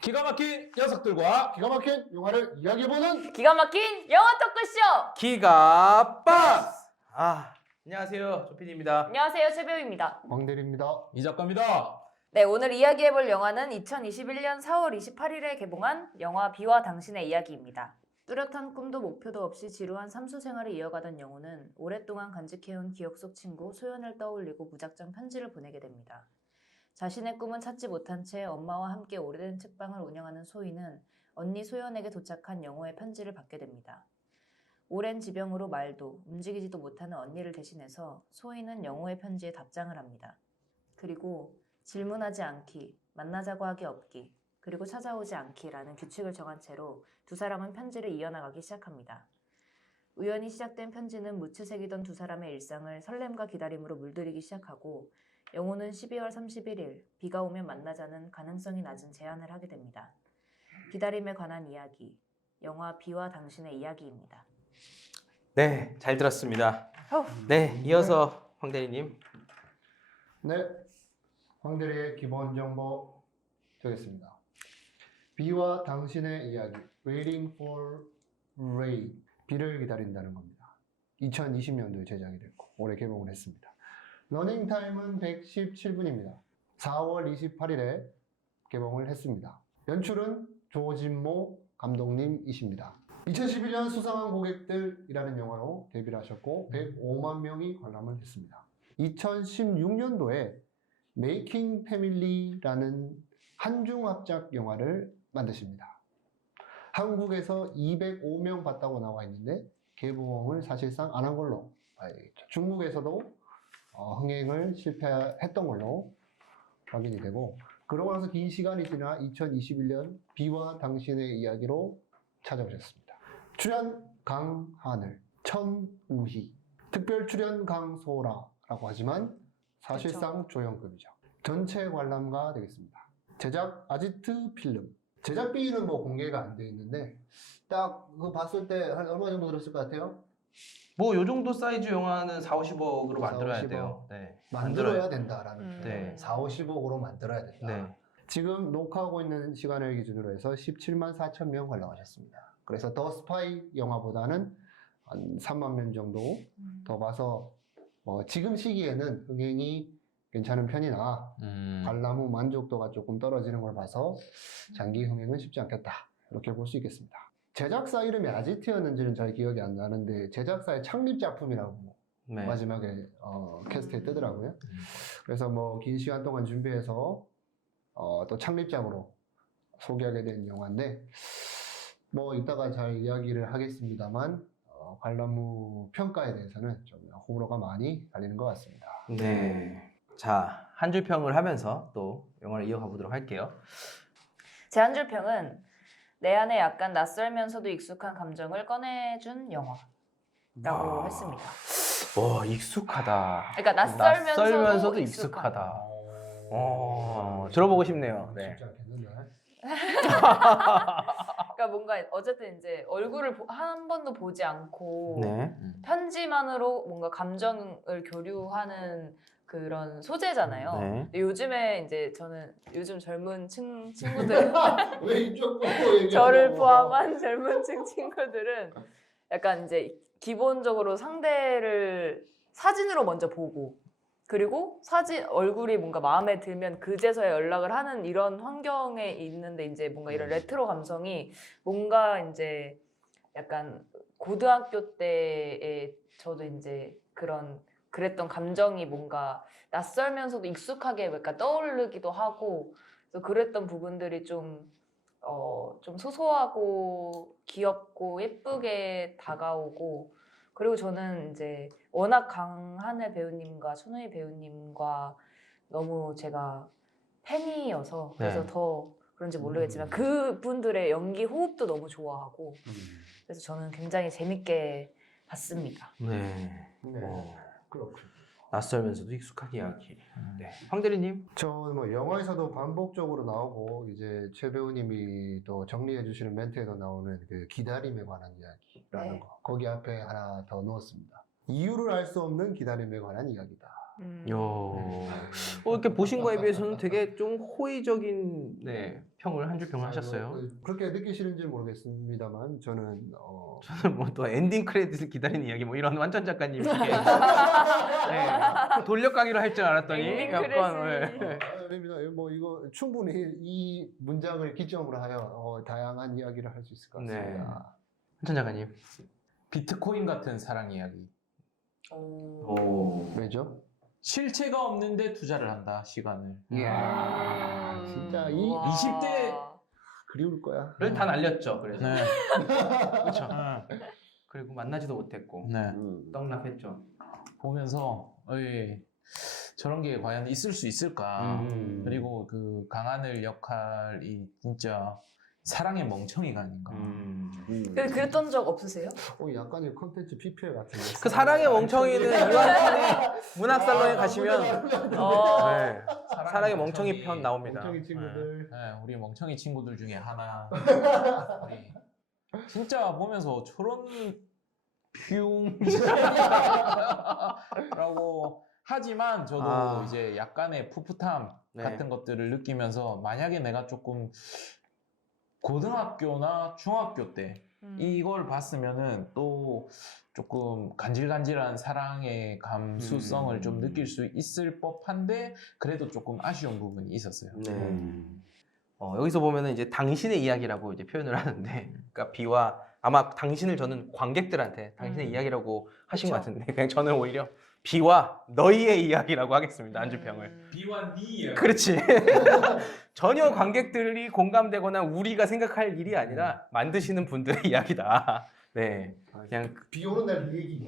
기가 막힌 녀석들과 기가 막힌 영화를 이야기해보는 기가 막힌 영화 토크쇼! 기가 박스! 안녕하세요. 조PD입니다. 안녕하세요, 최배우입니다. 왕대리입니다. 이 작가입니다. 네, 오늘 이야기해볼 영화는 2021년 4월 28일에 개봉한 영화 비와 당신의 이야기입니다. 뚜렷한 꿈도 목표도 없이 지루한 삼수 생활을 이어가던 영호는 오랫동안 간직해온 기억 속 친구 소연을 떠올리고 무작정 편지를 보내게 됩니다. 자신의 꿈은 찾지 못한 채 엄마와 함께 오래된 책방을 운영하는 소희는 언니 소연에게 도착한 영호의 편지를 받게 됩니다. 오랜 지병으로 말도 움직이지도 못하는 언니를 대신해서 소희는 영호의 편지에 답장을 합니다. 그리고 질문하지 않기, 만나자고 하기 없기, 그리고 찾아오지 않기라는 규칙을 정한 채로 두 사람은 편지를 이어나가기 시작합니다. 우연히 시작된 편지는 무채색이던 두 사람의 일상을 설렘과 기다림으로 물들이기 시작하고 영호는 12월 31일 비가 오면 만나자는 가능성이 낮은 제안을 하게 됩니다. 기다림에 관한 이야기, 영화 비와 당신의 이야기입니다. 네, 잘 들었습니다. 네, 이어서 황 대리님. 네, 왕대리의 기본 정보 드리겠습니다. 비와 당신의 이야기, Waiting for Rain, 비를 기다린다는 겁니다. 2020년도에 제작이 됐고 올해 개봉을 했습니다. 러닝 타임은 117분입니다. 4월 28일에 개봉을 했습니다. 연출은 조진모 감독님이십니다. 2011년 수상한 고객들이라는 영화로 데뷔를 하셨고 105만 명이 관람을 했습니다. 2016년도에 메이킹 패밀리라는 한중합작 영화를 만드십니다. 한국에서 205명 봤다고 나와 있는데 개봉을 사실상 안 한 걸로 봐야 되겠죠. 중국에서도 흥행을 실패했던 걸로 확인이 되고, 그러고 나서 긴 시간이 지나 2021년 비와 당신의 이야기로 찾아오셨습니다. 출연 강하늘, 천우희, 특별 출연 강소라라고 하지만 사실상 조연급이죠. 전체 관람가 되겠습니다. 제작 아지트 필름. 제작비는 뭐 공개가 안 돼 있는데 딱 그거 봤을 때 한 얼마 정도 들었을 것 같아요? 뭐 요 정도 사이즈 영화는 4, 50억으로 만들어야 4, 50억. 돼요. 네. 만들어야 된다라는 음. 표현. 네. 4, 50억으로 만들어야 된다. 네. 지금 녹화하고 있는 시간을 기준으로 해서 17만 4천 명 관람하셨습니다. 그래서 더 스파이 영화보다는 한 3만 명 정도 더 봐서 지금 시기에는 흥행이 괜찮은 편이나 관람 후 만족도가 조금 떨어지는 걸 봐서 장기 흥행은 쉽지 않겠다, 이렇게 볼 수 있겠습니다. 제작사 이름이 아지트였는지는 잘 기억이 안 나는데 제작사의 창립 작품이라고 네. 마지막에 캐스트에 뜨더라고요. 그래서 뭐 긴 시간 동안 준비해서 또 창립작으로 소개하게 된 영화인데, 뭐 이따가 잘 이야기를 하겠습니다만 관람 후 평가에 대해서는 좀 호불호가 많이 갈리는 것 같습니다. 네. 자, 한 줄 평을 하면서 또 영화를 이어가 보도록 할게요. 제 한 줄 평은 내 안에 약간 낯설면서도 익숙한 감정을 꺼내준 영화라고 했습니다. 와, 익숙하다. 그러니까 낯설면서도 익숙하다. 들어보고 싶네요. 네. 쉽지 않겠는데. 그러니까 뭔가 어쨌든 이제 얼굴을 한 번도 보지 않고 네. 편지만으로 뭔가 감정을 교류하는 그런 소재잖아요. 네. 근데 요즘에 이제 저는 요즘 젊은 친구들 왜 이쪽 보고 얘기하냐고. 저를 포함한 젊은 친구들은 약간 이제 기본적으로 상대를 사진으로 먼저 보고, 그리고 사진 얼굴이 뭔가 마음에 들면 그제서야 연락을 하는 이런 환경에 있는데, 이제 뭔가 이런 레트로 감성이 뭔가 이제 약간 고등학교 때에 저도 이제 그랬던 감정이 뭔가 낯설면서도 익숙하게 약간 떠오르기도 하고, 그래서 그랬던 부분들이 좀 소소하고 귀엽고 예쁘게 다가오고, 그리고 저는 이제 워낙 강하늘 배우님과 천우희 배우님과 너무 제가 팬이어서 그래서 네. 더 그런지 모르겠지만 그분들의 연기 호흡도 너무 좋아하고, 그래서 저는 굉장히 재밌게 봤습니다. 네. 네. 그렇군요. 낯설면서도 익숙한 이야기. 네. 황 대리님. 저는 뭐 영화에서도 반복적으로 나오고 이제 최 배우님이 또 정리해 주시는 멘트에도 나오는 그 기다림에 관한 이야기라는 네. 거, 거기 앞에 하나 더 넣었습니다. 이유를 알 수 없는 기다림에 관한 이야기다. 요. 이렇게 보신 거에 비해서는 되게 좀 호의적인 네, 평을 한 줄 평을 하셨어요. 그렇게 느끼시는지 모르겠습니다만 저는 저는 뭐 또 엔딩 크레딧을 기다리는 이야기 뭐 이런 완전 작가님 식의 네, 돌려가기로 할 줄 알았더니 엔딩 약간 크레딧. 네. 아닙니다. 뭐 이거 충분히 이 문장을 기점으로 하여 다양한 이야기를 할 수 있을 것 같습니다. 한천 작가님. 비트코인 같은 사랑 이야기. 오. 왜죠? 실체가 없는데 투자를 한다, 시간을. 이야, 진짜 이 와. 20대 그리울 거야. 를 다 날렸죠. 그래서 네. 그렇죠. 그리고 만나지도 못했고 네. 떡락했죠. 보면서 저런 게 과연 있을 수 있을까. 그리고 그 강하늘 역할이 진짜 사랑의 멍청이가 아닌가. 그랬던 적 없으세요? 약간의 컨텐츠 PPL 같은데. 그 사랑의 멍청이는 이완판의 문학살롱에 가시면 어. 네, 사랑의 멍청이 편 나옵니다. 멍청이 친구들. 네, 우리 멍청이 친구들 중에 하나. 우리 진짜 보면서 저런 라고 하지만 저도 이제 약간의 풋풋함 네. 같은 것들을 느끼면서 만약에 내가 조금 고등학교나 중학교 때 이걸 봤으면은 또 조금 간질간질한 사랑의 감수성을 좀 느낄 수 있을 법한데 그래도 조금 아쉬운 부분이 있었어요. 네. 여기서 보면은 이제 당신의 이야기라고 이제 표현을 하는데, 그러니까 비와 아마 당신을 저는 관객들한테 당신의 이야기라고 하신 것 그쵸. 같은데, 그냥 저는 오히려 비와 너희의 이야기라고 하겠습니다. 안주평을. 비와 니 이야기. 그렇지. 전혀 관객들이 공감되거나 우리가 생각할 일이 아니라 만드시는 분들의 이야기다. 네, 그냥 비 오는 날 이 얘기.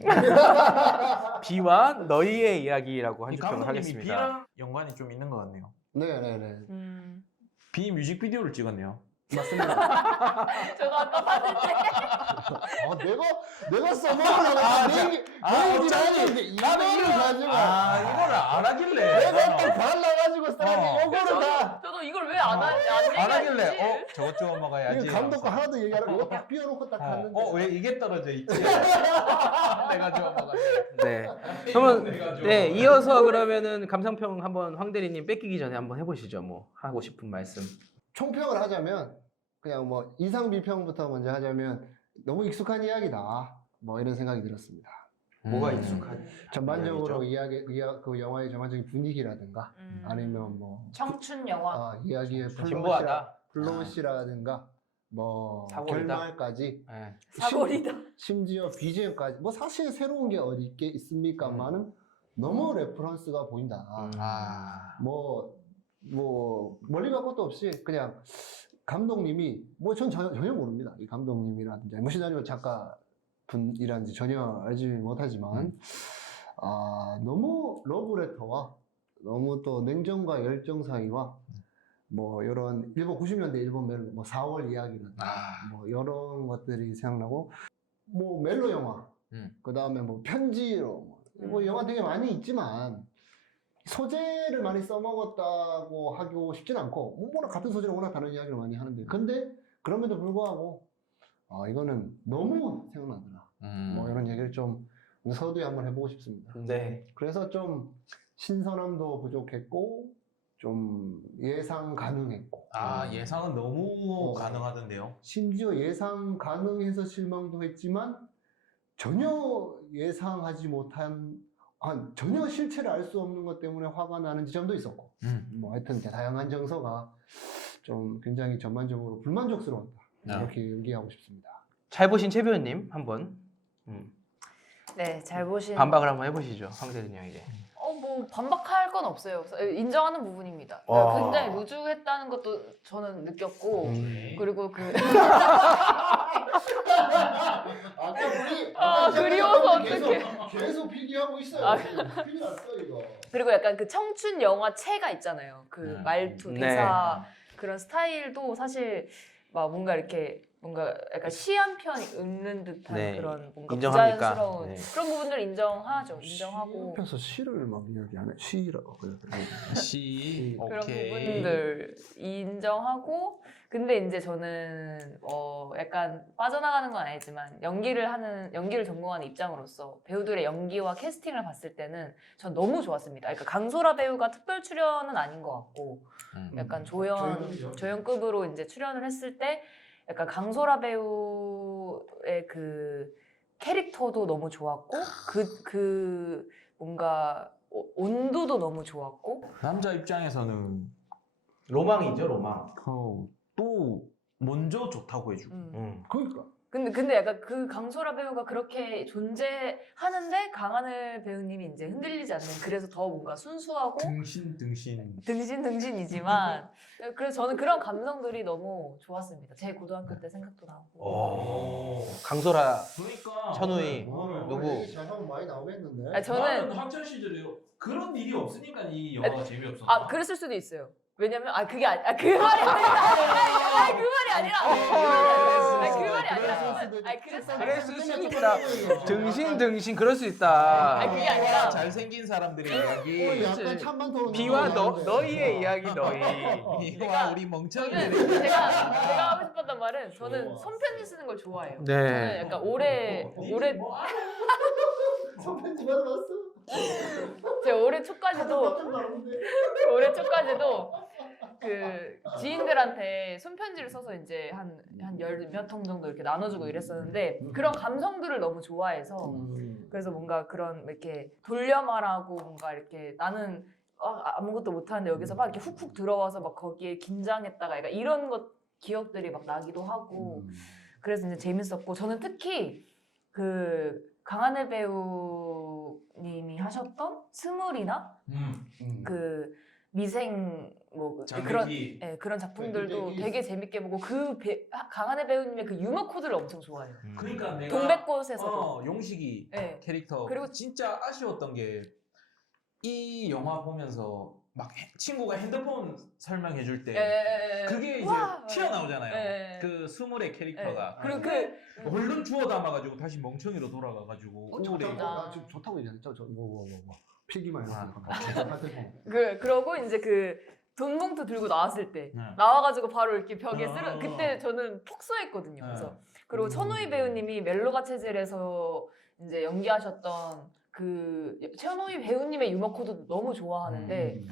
비와 너희의 이야기라고 이 한주평을 감독님이 하겠습니다. 비랑 연관이 좀 있는 것 같네요. 네네네. 비 뮤직비디오를 찍었네요. 맞습니다. 저도 아까 봤는데. 내가 써먹으려고 내 얘기 하는데 이거를 가지고 이거를 안 하길래. 내가 또 발라가지고 쓰라니 이거를 다 저도 이걸 왜 안 안 하길래 얘기하지? 저것 좀 먹어야지. 이거 감독과 하나도 얘기하라고 이거 딱 비워놓고 딱 갔는데 왜 이게 떨어져 있지? 내가 좀 먹어야 네. 그러면 네, 이어서 그러면은 감상평 한번 황 대리님 뺏기기 전에 한번 해보시죠. 뭐 하고 싶은 말씀. 총평을 하자면 그냥 뭐 인상 비평부터 먼저 하자면 너무 익숙한 이야기다 뭐 이런 생각이 들었습니다. 뭐가 익숙한? 전반적으로 그 영화의 전반적인 분위기라든가 아니면 뭐 청춘 영화. 이야기의 진보하다. 플롯이라든가 뭐 사골이다. 결말까지 네. 사골이다. 심지어 BGM까지 뭐 사실 새로운 게 어디 있습니까만은 너무 레퍼런스가 보인다. 뭐 멀리 갈 것도 없이 그냥 감독님이 뭐 전 전혀 모릅니다. 이 감독님이라든지 뭐 시나리오 작가 분이라든지 전혀 알지 못하지만 너무 러브레터와 너무 또 냉정과 열정 사이와 뭐 이런 90년대 일본 멜로 뭐 4월 이야기라든지 뭐 이런 것들이 생각나고 뭐 멜로 영화 그 다음에 뭐 편지로 뭐 영화 되게 많이 있지만 소재를 많이 써먹었다고 하고 싶진 않고 워낙 같은 소재로 워낙 다른 이야기를 많이 하는데 근데 그럼에도 불구하고 이거는 너무 생각나더라 뭐 이런 얘기를 좀 서두에 한번 해보고 싶습니다. 네. 그래서 좀 신선함도 부족했고 좀 예상 가능했고 예상은 너무 가능하던데요. 심지어 예상 가능해서 실망도 했지만 전혀 예상하지 못한 전혀 실체를 알 수 없는 것 때문에 화가 나는 지점도 있었고 뭐 하여튼 다양한 정서가 좀 굉장히 전반적으로 불만족스러웠다 이렇게 얘기하고 싶습니다. 잘 보신 최 배우님 한번 네, 잘 보신. 반박을 한번 해보시죠. 황 대리님에게. 뭐 반박할 건 없어요. 인정하는 부분입니다. 와. 굉장히 루즈했다는 것도 저는 느꼈고 그리고 그리워서 계속 비교하고 있어요. 큰일 났어 이거. 그리고 약간 그 청춘 영화체가 있잖아요. 그 말투, 네. 대사 그런 스타일도 사실 막 뭔가 이렇게 뭔가 약간 시 한 편 읽는 듯한 네. 그런 뭔가 인정합니까? 부자연스러운 네. 그런 부분들 인정하죠. 인정하고 옆에서 시를 막 이야기하네. 시라고 그래요. 시 그런 오케이. 부분들 인정하고 근데 이제 저는 약간 빠져나가는 건 아니지만 연기를 전공하는 입장으로서 배우들의 연기와 캐스팅을 봤을 때는 전 너무 좋았습니다. 그러니까 강소라 배우가 특별 출연은 아닌 것 같고 약간 조연급으로 이제 출연을 했을 때 약간 강소라 배우의 그 캐릭터도 너무 좋았고 그 뭔가 온도도 너무 좋았고 남자 입장에서는 로망이죠, 로망. 또 먼저 좋다고 해주고. 그러니까. 근데 약간 그 강소라 배우가 그렇게 존재하는데 강하늘 배우님이 이제 흔들리지 않는 그래서 더 뭔가 순수하고 등신이지만 그래서 저는 그런 감성들이 너무 좋았습니다. 제 고등학교 때 생각도 나고. 강소라, 그러니까 천우희, 누구? 잘하면 많이 나오겠는데. 아니, 저는 학창 시절에 그런 일이 없으니까 이 영화가 재미없었어. 아 그랬을 수도 있어요. 왜냐면 그게 그 말이 아니라 그 말이 아니라 그 말이 아니라 그랬을 수 있다. 등신 그럴 수 있다. 그게 아니라 잘생긴 사람들의 이야기. 약간 찬반 토론. 비와 너희의 이야기 너희. 이와 우리 멍청이들. 저는 제가 하고 싶었던 말은 저는 손편지 쓰는 걸 좋아해요. 저는 네. 약간 올해 손편지 받아봤어. 제가 올해 초까지도 그 지인들한테 손편지를 써서 이제 한 열 몇 통 정도 이렇게 나눠주고 이랬었는데 그런 감성들을 너무 좋아해서 그래서 뭔가 그런 이렇게 돌려 말하고 뭔가 이렇게 나는 아무것도 못하는데 여기서 막 이렇게 훅훅 들어와서 막 거기에 긴장했다가 약간 이런 것 기억들이 막 나기도 하고 그래서 이제 재밌었고 저는 특히 그 강하늘 배우님이 하셨던 스물이나 그 미생 뭐 그런 작품들도 되게 재밌게 보고 강하늘 배우님의 그 유머 코드를 엄청 좋아해요. 그러니까 내가 동백꽃에서도 용식이 네. 캐릭터 그리고 진짜 아쉬웠던 게 이 영화 보면서 막 친구가 핸드폰 설명해 줄 때 그게 이제 우와! 튀어나오잖아요. 예. 그 스물의 캐릭터가 그리고 얼른 주워 담아가지고 다시 멍청이로 돌아가가지고 좋다고 얘기하네. 뭐 필기만 그러고 이제 그 돈봉투 들고 나왔을 때 네. 나와가지고 바로 이렇게 벽에 쓰러 어. 그때 저는 푹 쏘했거든요. 그래서 네. 그리고 천우희 배우님이 멜로가 체질에서 이제 연기하셨던 그 천우희 배우님의 유머 코드도 너무 좋아하는데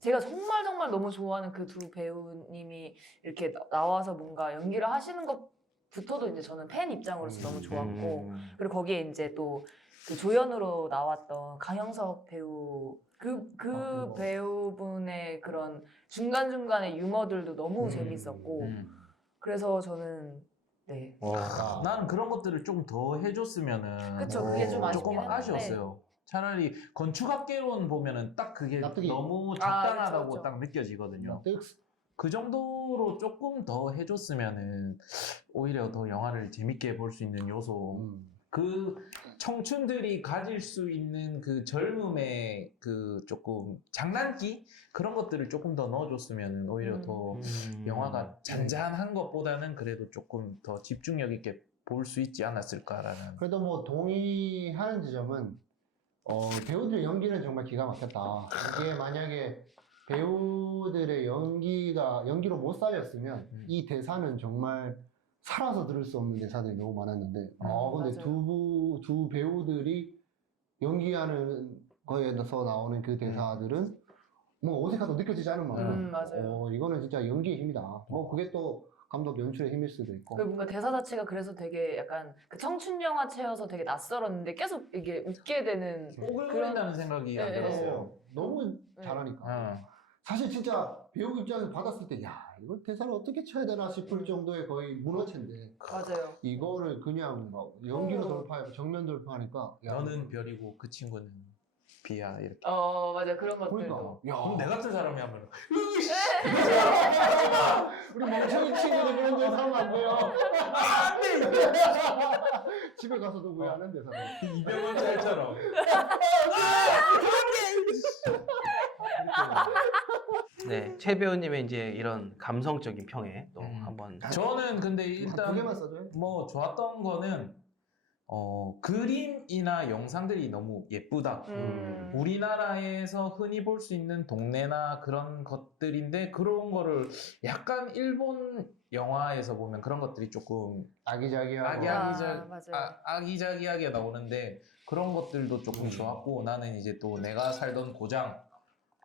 제가 정말 너무 좋아하는 그 두 배우님이 이렇게 나와서 뭔가 연기를 하시는 것부터도 이제 저는 팬 입장으로서 너무 좋았고 그리고 거기에 이제 또 그 조연으로 나왔던 강영석 배우 그 배우분의 그런 중간중간의 유머들도 너무 재밌었고 그래서 저는 네. 나는 그런 것들을 좀 더 해줬으면은 그쵸, 그게 좀 아쉽긴 조금 했는데. 아쉬웠어요. 차라리 건축학개론 보면은 딱 그게 납득이. 너무 아, 적당하다고 그쵸. 딱 느껴지거든요. 그 정도로 조금 더 해줬으면은 오히려 더 영화를 재밌게 볼 수 있는 요소. 그 청춘들이 가질 수 있는 그 젊음의 그 조금 장난기 그런 것들을 조금 더 넣어줬으면 오히려 더 영화가 잔잔한 것보다는 그래도 조금 더 집중력 있게 볼 수 있지 않았을까라는. 그래도 뭐 동의하는 지점은 배우들의 연기는 정말 기가 막혔다. 이게 만약에 배우들의 연기로 못 살렸으면 이 대사는 정말 살아서 들을 수 없는 대사들이 너무 많았는데 근데 두 배우들이 연기하는 거에서 나오는 그 대사들은 뭐 어색하다 느껴지지 않은 만큼 맞아요. 이거는 진짜 연기의 힘이다. 그게 또 감독 연출의 힘일 수도 있고. 그 뭔가 대사 자체가 그래서 되게 약간 그 청춘 영화체여서 되게 낯설었는데 계속 이게 웃게 되는 오글거린다는 생각이 안 네, 들었어요. 너무 잘하니까. 사실 진짜 배우 입장에서 받았을 때, 야, 이걸 대사를 어떻게 쳐야 되나 싶을 정도의 거의 문어체인데. 맞아요. 이거를 그냥 막 연기로 돌파하고 정면 돌파하니까. 야, 너는 별이고 그 친구는 비야 이렇게. 맞아 그런 것들도. 그러니까. 야, 그럼 내 같은 사람이 하면 우리 멍청이 친구들 그런 데서 하면 안 돼요. 집에 가서도 왜 안 한대, 사람. 이병헌 짤처럼. 네, 최 배우님의 이제 이런 감성적인 평에 또 음. 한번 저는 근데 두 일단 개만 써줘요. 뭐 좋았던 거는 그림이나 영상들이 너무 예쁘다. 우리나라에서 흔히 볼 수 있는 동네나 그런 것들인데 그런 거를 약간 일본 영화에서 보면 그런 것들이 조금 아기자기하고. 맞아요. 아기자기하게 나오는데 그런 것들도 조금 좋았고 나는 이제 또 내가 살던 고장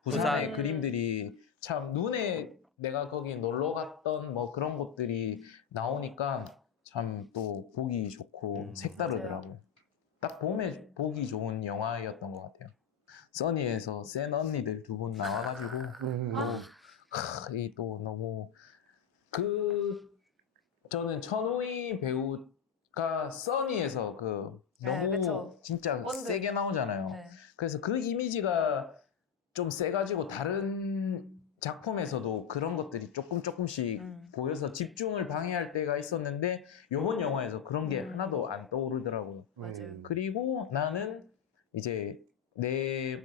부산의 부산. 그림들이 참 눈에 내가 거기 놀러 갔던 뭐 그런 곳들이 나오니까 참 또 보기 좋고 색다르더라고. 딱 봄에 보기 좋은 영화였던 것 같아요. 써니에서 센 언니들 두 분 나와가지고 이 또 너무 저는 천우희 배우가 써니에서 네, 너무 그쵸. 진짜 본드. 세게 나오잖아요. 네. 그래서 그 이미지가 좀 세가지고 다른 작품에서도 그런 것들이 조금씩 보여서 집중을 방해할 때가 있었는데 요번 영화에서 그런 게 하나도 안 떠오르더라고요. 맞아요. 그리고 나는 이제 내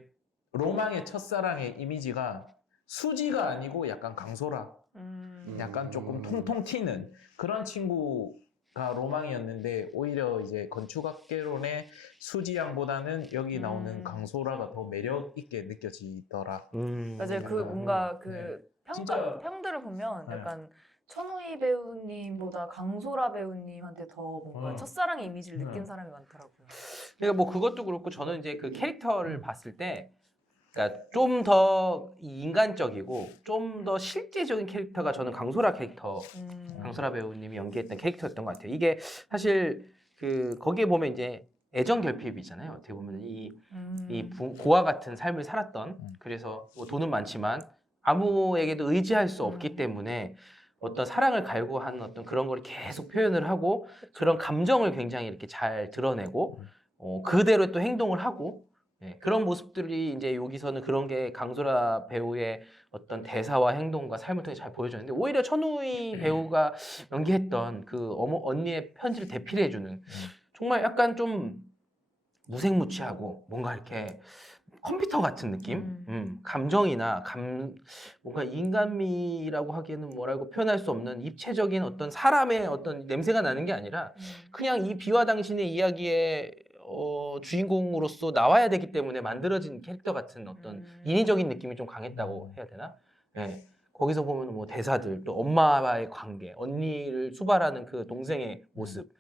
로망의 첫사랑의 이미지가 수지가 아니고 약간 강소라, 약간 조금 통통 튀는 그런 친구가 로망이었는데 오히려 이제 건축학개론의 수지 양보다는 여기 나오는 강소라가 더 매력 있게 느껴지더라. 맞아요. 그 뭔가 그 네. 진짜- 평들을 보면 네. 약간 천우희 배우님보다 강소라 배우님한테 더 뭔가 첫사랑의 이미지를 느낀 사람이 많더라고요. 그러니까 뭐 그것도 그렇고 저는 이제 그 캐릭터를 봤을 때 그러니까 좀 더 인간적이고 좀 더 실제적인 캐릭터가 저는 강소라 캐릭터 강소라 배우님이 연기했던 캐릭터였던 것 같아요. 이게 사실 그 거기에 보면 이제 애정 결핍이잖아요. 어떻게 보면 고아 같은 삶을 살았던 그래서 뭐 돈은 많지만 아무에게도 의지할 수 없기 때문에 어떤 사랑을 갈구하는 어떤 그런 걸 계속 표현을 하고 그런 감정을 굉장히 이렇게 잘 드러내고 그대로 또 행동을 하고 그런 모습들이 이제 여기서는 그런 게 강소라 배우의 어떤 대사와 행동과 삶을 통해 잘 보여줬는데 오히려 천우희 배우가 연기했던 그 언니의 편지를 대필해 해주는 정말 약간 좀 무색무취하고 뭔가 이렇게 컴퓨터 같은 느낌? 감정이나 뭔가 인간미라고 하기에는 뭐라고 표현할 수 없는 입체적인 어떤 사람의 어떤 냄새가 나는 게 아니라 그냥 이 비와 당신의 이야기의 주인공으로서 나와야 되기 때문에 만들어진 캐릭터 같은 어떤 인위적인 느낌이 좀 강했다고 해야 되나? 네. 거기서 보면 뭐 대사들, 또 엄마와의 관계, 언니를 수발하는 그 동생의 모습,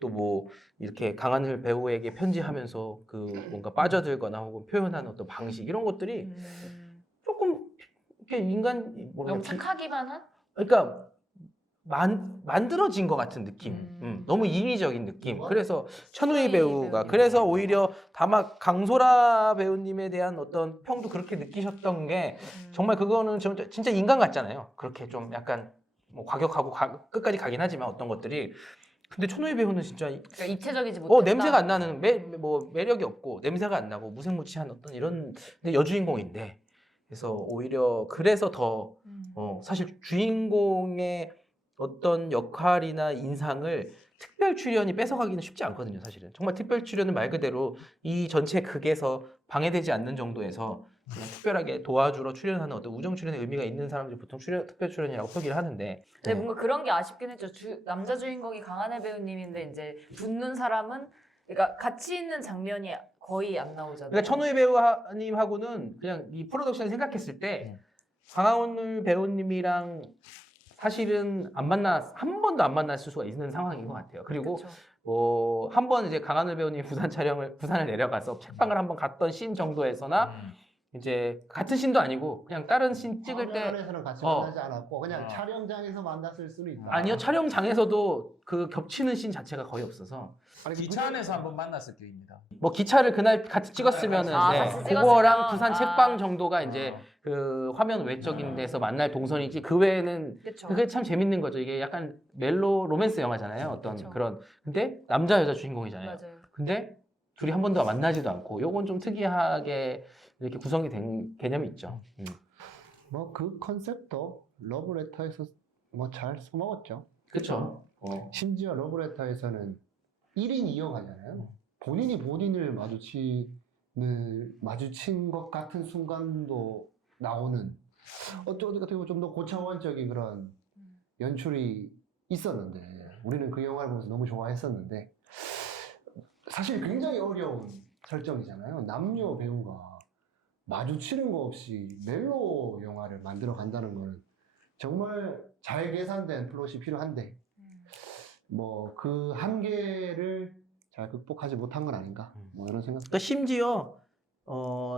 또 뭐 이렇게 강한을 배우에게 편지하면서 그 뭔가 빠져들거나 혹은 표현하는 어떤 방식 이런 것들이 조금 이렇게 인간 너무 착하기만 한? 그러니까 만들어진 것 같은 느낌, 너무 인위적인 느낌. 그래서 천우희 배우가 그래서 오히려 다만 강소라 배우님에 대한 어떤 평도 그렇게 느끼셨던 게 정말 그거는 진짜 인간 같잖아요. 그렇게 좀 약간 뭐 과격하고 끝까지 가긴 하지만 어떤 것들이 근데 천우희 배우는 진짜 그러니까 입체적이지 못했다. 냄새가 안 나는 매력이 없고 냄새가 안 나고 무색무취한 어떤 이런 근데 여주인공인데 그래서 오히려 그래서 더 사실 주인공의 어떤 역할이나 인상을 특별 출연이 뺏어가기는 쉽지 않거든요. 사실은 정말 특별 출연은 말 그대로 이 전체 극에서 방해되지 않는 정도에서 그냥 특별하게 도와주러 출연하는 어떤 우정 출연의 의미가 있는 사람들이 보통 특별 출연이라고 표기를 하는데 근데 뭔가 그런 게 아쉽긴 했죠. 남자 주인공이 강한혜 배우님인데 이제 붙는 사람은 그러니까 같이 있는 장면이 거의 안 나오잖아요. 그러니까 천우희 배우님하고는 그냥 이 프로덕션을 생각했을 때 강하늘 배우님이랑 사실은 한 번도 안 만났을 수가 있는 상황인 것 같아요. 그리고 그쵸. 한 번 이제 강하늘 배우님이 부산을 내려가서 책방을 한번 갔던 씬 정도에서나 이제 같은 씬도 아니고 그냥 다른 씬 찍을 때 화면에서는 같이 만나지 않았고 그냥 촬영장에서 만났을 수는 있다. 아니요 촬영장에서도 그 겹치는 씬 자체가 거의 없어서 기차 안에서 한번 만났을 기회입니다. 뭐 기차를 그날 같이 찍었으면은 같이 그거랑 찍었으면. 부산 책방 정도가 이제 그 화면 외적인 데서 만날 동선이지 그 외에는 그쵸. 그게 참 재밌는 거죠. 이게 약간 로맨스 영화잖아요. 어떤 그쵸. 그런 근데 남자 여자 주인공이잖아요. 맞아요. 근데 둘이 한 번도 만나지도 않고 요건 좀 특이하게 이렇게 구성이 된 개념이 있죠. 뭐 그 컨셉도 러브레터에서 뭐 잘 써먹었죠. 그렇죠. 심지어 러브레터에서는 1인 2역 하잖아요. 본인이 본인을 마주친 것 같은 순간도 나오는 어떻게 보면 좀 더 고차원적인 그런 연출이 있었는데 우리는 그 영화를 보면서 너무 좋아했었는데 사실 굉장히 어려운 설정이잖아요. 남녀 배우가 마주치는 거 없이 멜로 영화를 만들어 간다는 거는 정말 잘 계산된 플롯이 필요한데 뭐 그 한계를 잘 극복하지 못한 건 아닌가 뭐 이런 생각. 그러니까 심지어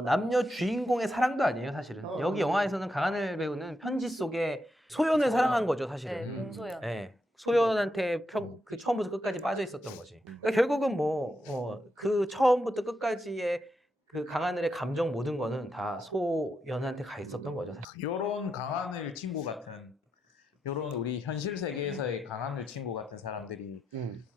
남녀 주인공의 사랑도 아니에요, 사실은. 여기 영화에서는 강하늘 배우는 편지 속에 소연을 사랑한 거죠, 네, 사실은. 공소연. 네. 소연한테 그 처음부터 끝까지 빠져 있었던 거지. 그러니까 결국은 그 처음부터 끝까지의 그 강하늘의 감정 모든 거는 다 소연한테 가 있었던 거죠, 사실. 요런 강하늘 친구 같은 요런 우리 현실 세계에서의 강하늘 친구 같은 사람들이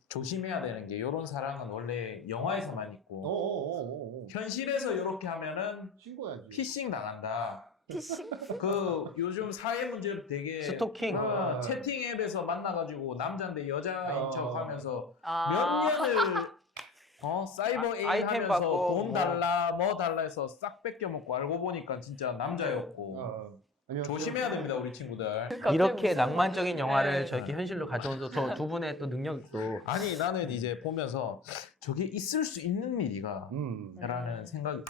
조심해야 되는 게 요런 사랑은 원래 영화에서만 있고 현실에서 이렇게 하면은 신고해야지. 피싱 당한다. 피싱? 그 요즘 사회 문제로 되게 스토킹. 채팅 앱에서 만나가지고 남자인데 여자인 척하면서 아. 몇 년을 사이버 A 아이템 하면서 받고 돈 달라 뭐 달라 해서 싹 뺏겨먹고 알고 보니까 진짜 남자였고 조심해야 됩니다 우리 친구들. 이렇게 낭만적인 영화를 저렇게 현실로 가져온 저 두 분의 또 능력도. 아니 나는 이제 보면서 저게 있을 수 있는 일이가 라는 생각.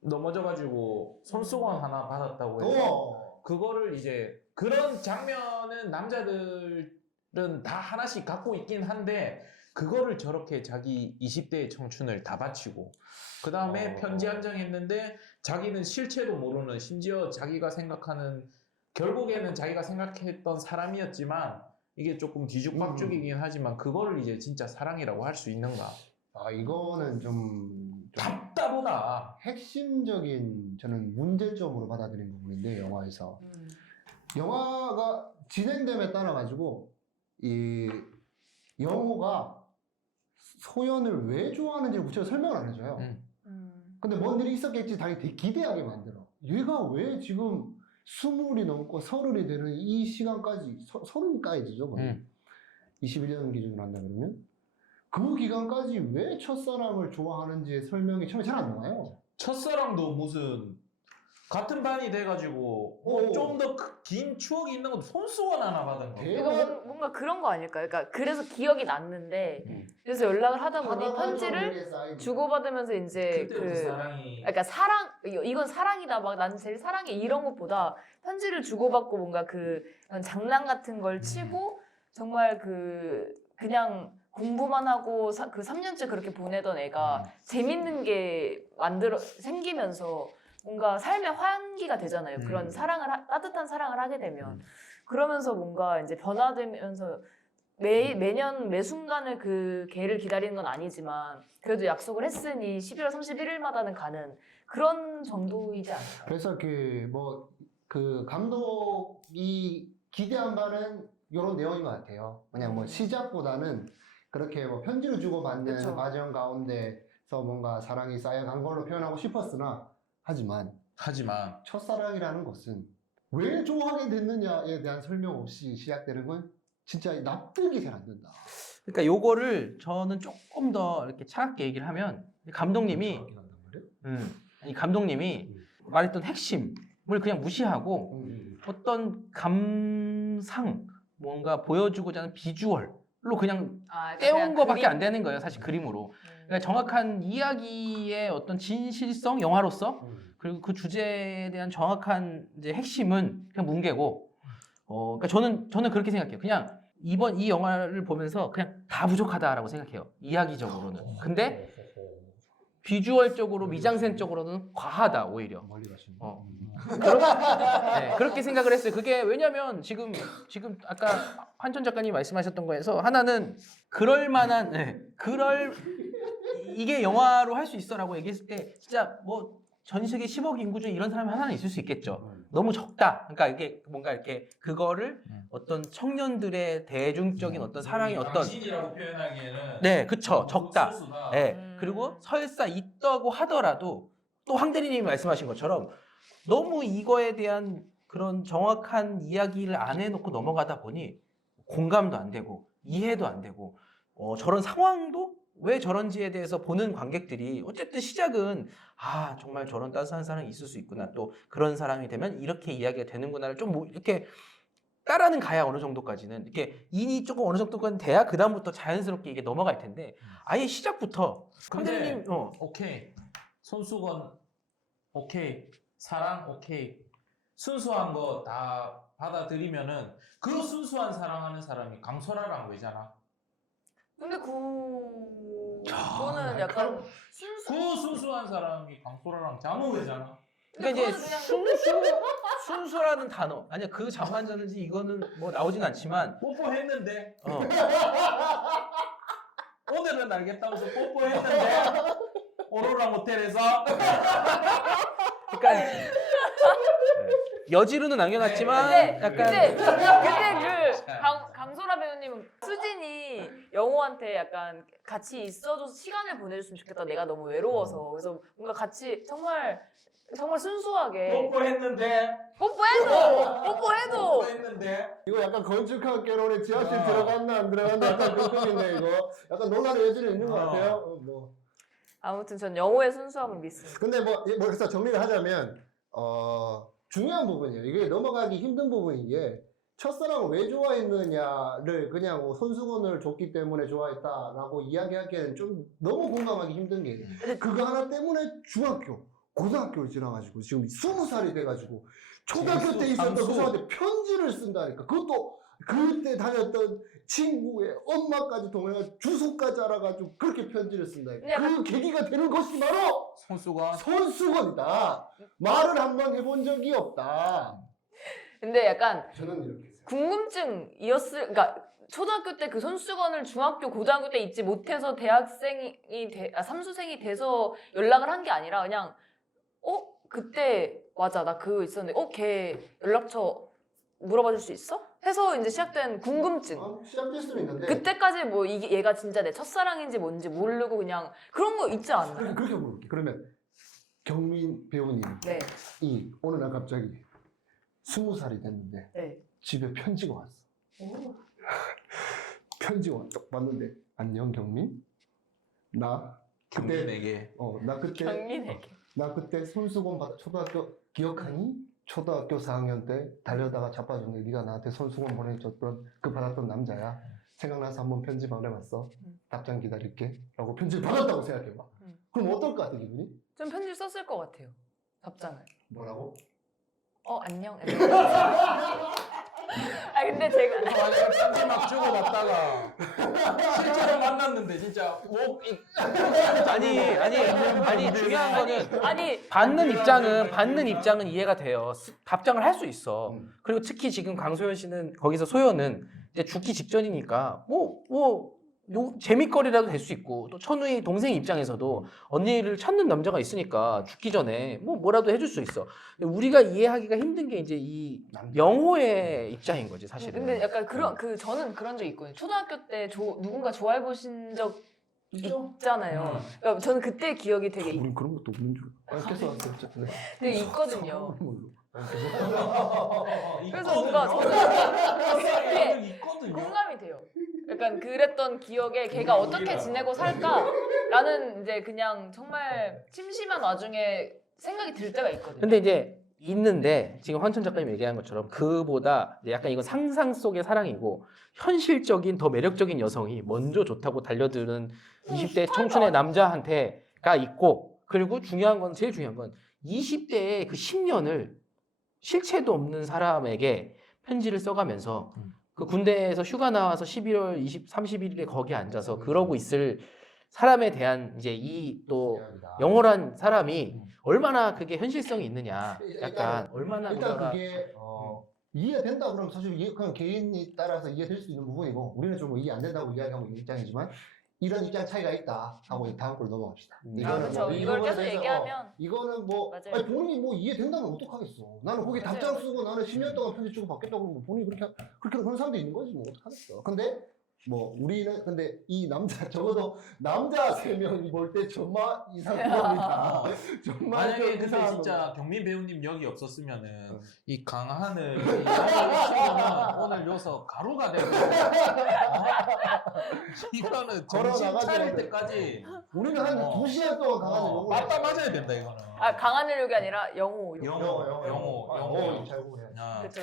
넘어져가지고 손수건 하나 받았다고 해서 그거를 이제 그런 장면은 남자들은 다 하나씩 갖고 있긴 한데 그거를 저렇게 자기 20대의 청춘을 다 바치고 그 다음에 편지 한 장 했는데 자기는 실체도 모르는 심지어 자기가 생각하는 결국에는 자기가 생각했던 사람이었지만 이게 조금 뒤죽박죽이긴 하지만 그거를 이제 진짜 사랑이라고 할 수 있는가? 아 이거는 좀 답답하다. 핵심적인 저는 문제점으로 받아들인 부분인데 영화에서 영화가 진행됨에 따라 가지고 이 영호가 소연을 왜 좋아하는지 구체적으로 설명을 안 해줘요. 근데 뭔 일이 있었겠지 당연히 되게 기대하게 만들어. 얘가 왜 지금 20이 넘고 30이 되는 이 시간까지 30까지죠. 21년 기준으로 한다 그러면 그 기간까지 왜 첫사랑을 좋아하는지의 설명이 처음에 잘 안 나와요. 첫사랑도 무슨 같은 반이 돼가지고 좀 더 긴 추억이 있는 것도 손수건 하나 받은 거. 이거 뭔가 그런 거 아닐까요? 그러니까 그래서 기억이 났는데 그래서 연락을 하다 보니 편지를 주고받으면서 이제 그때부터 사랑이. 그러니까 사랑 이건 사랑이다 막 나는 제일 사랑해 이런 것보다 편지를 주고받고 뭔가 그런 장난 같은 걸 치고 정말 그냥 공부만 하고 그 3년째 그렇게 보내던 애가 재밌는 게 생기면서 뭔가 삶의 환기가 되잖아요. 그런 따뜻한 사랑을 하게 되면 그러면서 뭔가 이제 변화되면서 매년 매 순간을 그 걔를 기다리는 건 아니지만 그래도 약속을 했으니 11월 31일마다는 가는 그런 정도이지 않을까. 그래서 그 감독이 기대한 바는 이런 내용인 것 같아요. 그냥 뭐 시작보다는 그렇게 뭐 편지를 주고받는 그쵸. 과정 가운데서 뭔가 사랑이 쌓여간 걸로 표현하고 싶었으나 하지만 첫사랑이라는 것은 왜 좋아하게 됐느냐에 대한 설명 없이 시작되는 건 진짜 납득이 잘 안 된다. 그러니까 요거를 저는 조금 더 이렇게 차갑게 얘기를 하면 감독님이 이 감독님이 말했던 핵심을 그냥 무시하고 어떤 감상 뭔가 보여주고자 하는 비주얼로 그냥 떼온 거밖에 안 되는 거예요, 사실 그림으로. 그러니까 정확한 이야기의 어떤 진실성, 영화로서 그리고 그 주제에 대한 정확한 이제 핵심은 그냥 뭉개고. 그러니까 저는 그렇게 생각해요. 그냥 이번 이 영화를 보면서 그냥 다 부족하다라고 생각해요, 이야기적으로는. 근데 비주얼적으로 미장센적으로는 과하다 오히려. 멀리 가시는. 네, 그렇게 생각을 했어요. 그게 왜냐면 지금 아까 한천 작가님 말씀하셨던 거에서 하나는 그럴 만한 이게 영화로 할 수 있어라고 얘기했을 때 진짜 뭐 전 세계 10억 인구 중에 이런 사람이 하나는 있을 수 있겠죠. 너무 적다. 그러니까 이게 뭔가 이렇게 그거를 어떤 청년들의 대중적인 어떤 사랑의 어떤 당신이라고 표현하기에는 네, 그쵸. 적다. 소수다. 네. 그리고 설사 있다고 하더라도 또 황 대리님이 말씀하신 것처럼 너무 이거에 대한 그런 정확한 이야기를 안 해놓고 넘어가다 보니 공감도 안 되고 이해도 안 되고 저런 상황도 왜 저런지에 대해서 보는 관객들이 어쨌든 시작은 아 정말 저런 따스한 사랑이 있을 수 있구나 또 그런 사람이 되면 이렇게 이야기가 되는구나를 좀 뭐 이렇게 따라는 가야 어느 정도까지는 이렇게 인이 조금 어느 정도까지 돼야 그 다음부터 자연스럽게 이게 넘어갈 텐데 아예 시작부터 근데 감독님 오케이 손수건 오케이 사랑 오케이 순수한 거 다 받아들이면은 그 순수한 사랑하는 사람이 강소라랑 왜잖아. 근데 그거는 자, 약간 그 순수한 사람이 강소라랑 자는 왜잖아. 그러니까 이제 그거는 그냥 순수라는 단어 아니야 그 장관자는지 이거는 뭐 나오진 않지만 뽀뽀했는데 어. 오늘은 알겠다면서 뽀뽀했는데 오로라 모텔에서 그러니까 네. 여지로는 남겨놨지만 근데 약간 그 강소라 배우님은 수진이 영호한테 약간 같이 있어줘서 시간을 보내줬으면 좋겠다. 내가 너무 외로워서. 그래서 뭔가 같이 정말 순수하게 뽀뽀했는데 뽀뽀해도 이거 약간 건축학 개론에 지하철 아. 들어갔나 안 들어갔나 약간 그 소리인데 이거 약간 논란의 여지는 있는 것 같아요. 뭐. 아무튼 전 영호의 순수함을 믿습니다. 근데 뭐 그래서 정리를 하자면 중요한 부분이에요. 이게 넘어가기 힘든 부분인 게 첫사랑을 왜 좋아했느냐를 그냥 뭐 손수건을 줬기 때문에 좋아했다라고 이야기하기에는 좀 너무 공감하기 힘든 게 그거 하나 때문에 중학교, 고등학교를 지나가지고 지금 20살이 돼가지고 초등학교 때 있었던 그 장수. 사람한테 편지를 쓴다니까. 그것도 그때 다녔던 친구의 엄마까지 동행해 주소까지 알아가지고 그렇게 편지를 쓴다니까. 그 계기가 되는 것이 바로 손수건 손수건이다. 말을 한번 해본 적이 없다. 근데 약간 저는 이렇게 생각해요. 궁금증이었을, 그러니까 초등학교 때 그 손수건을 중학교, 고등학교 때 잊지 못해서 삼수생이 돼서 연락을 한 게 아니라 그냥 그때 맞아 나 그거 있었는데 걔 연락처 물어봐 줄 수 있어? 해서 이제 시작된 궁금증. 시작될 수는 있는데 그때까지 뭐 이게 얘가 진짜 내 첫사랑인지 뭔지 모르고 그냥 그런 거 있지 않나요? 그렇게 물어볼게. 그러면 경민 배우님이 네. 어느 날 갑자기 20살이 됐는데 네. 집에 편지가 왔어. 편지가 왔는데 안녕 경민? 나 그때 경민에게 경민에게. 나 그때 손수건 초등학교 기억하니? 초등학교 4학년 때 달려다가 자빠졌는데 네가 나한테 손수건 보내줬던 그 받았던 남자야. 생각나서 한번 편지 보내봤어. 답장 기다릴게. 라고 편지를 받았다고 생각해봐. 그럼 어떨 것 같아 기분이? 좀 편지 썼을 것 같아요. 답장을. 뭐라고? 안녕. 근데 제가 만약에 편지 막 주고받다가 실제로 만났는데 진짜 아니 중요한 거는 아니 받는 입장은 이해가 돼요. 답장을 할 수 있어. 그리고 특히 지금 강소연 씨는 거기서 소연은 이제 죽기 직전이니까 재밌거리라도 될 수 있고 또 천우의 동생 입장에서도 언니를 찾는 남자가 있으니까 죽기 전에 뭐라도 해줄 수 있어. 근데 우리가 이해하기가 힘든 게 이제 이 영호의 입장인 거지 사실은. 근데 약간 저는 그런 적 있거든요. 초등학교 때 누군가 좋아해 보신 적 있잖아요. 그러니까 저는 그때 기억이 되게 우린 그런 것도 없는 줄 알았어. 어쨌든. 되게 있거든요. 그래서 있거든요. 뭔가 저는 있거든요. 공감이 돼요. 약간 그랬던 기억에 걔가 어떻게 지내고 살까라는 이제 그냥 정말 심심한 와중에 생각이 들 때가 있거든요. 근데 이제 있는데 지금 환천 작가님 얘기한 것처럼 그보다 이제 약간 이건 상상 속의 사랑이고 현실적인 더 매력적인 여성이 먼저 좋다고 달려드는 20대 청춘의 남자한테가 있고 그리고 제일 중요한 건 20대의 그 10년을 실체도 없는 사람에게 편지를 써가면서 그 군대에서 휴가 나와서 11월 31일에 거기 앉아서 그러고 있을 사람에 대한 이제 이 또 영호란 사람이 얼마나 그게 현실성이 있느냐 약간 얼마나 일단 우리가 그게 이해된다 그러면 사실 그냥 개인이 따라서 이해될 수 있는 부분이고 우리는 좀 이해 안 된다고 이야기하고 있는 입장이지만 이런 입장 차이가 있다 하고 다음 걸 넘어갑시다. 그렇죠. 이 이걸 부분에 계속 대해서, 얘기하면 이거는 맞아요. 아니, 본인이 이해된다면 어떡하겠어. 나는 거기 맞아요. 답장 쓰고 나는 10년 동안 편지 주고 받겠다고 그러면 본인이 그렇게 그런 사람도 있는 거지 뭐 어떡하겠어. 근데 우리는 근데 이 남자 적어도 남자 3명이 볼 때 정말 이상한 겁니다. 정말 만약에 좀 근데 이상한 진짜 겁니다. 경민 배우님 여기 없었으면은 이 강한을 이 친구는 오늘 여기서 가루가 되고 이거는 걸어 정신 나가줘야 차릴 돼. 때까지 우리는 한 어. 2시간 동안 강아지 욕을 맞다 맞아야 된다 이거는. 아 강한 일육이 아니라 영호. 영호, 영호, 영호. 잘 보네. 아. 그렇죠.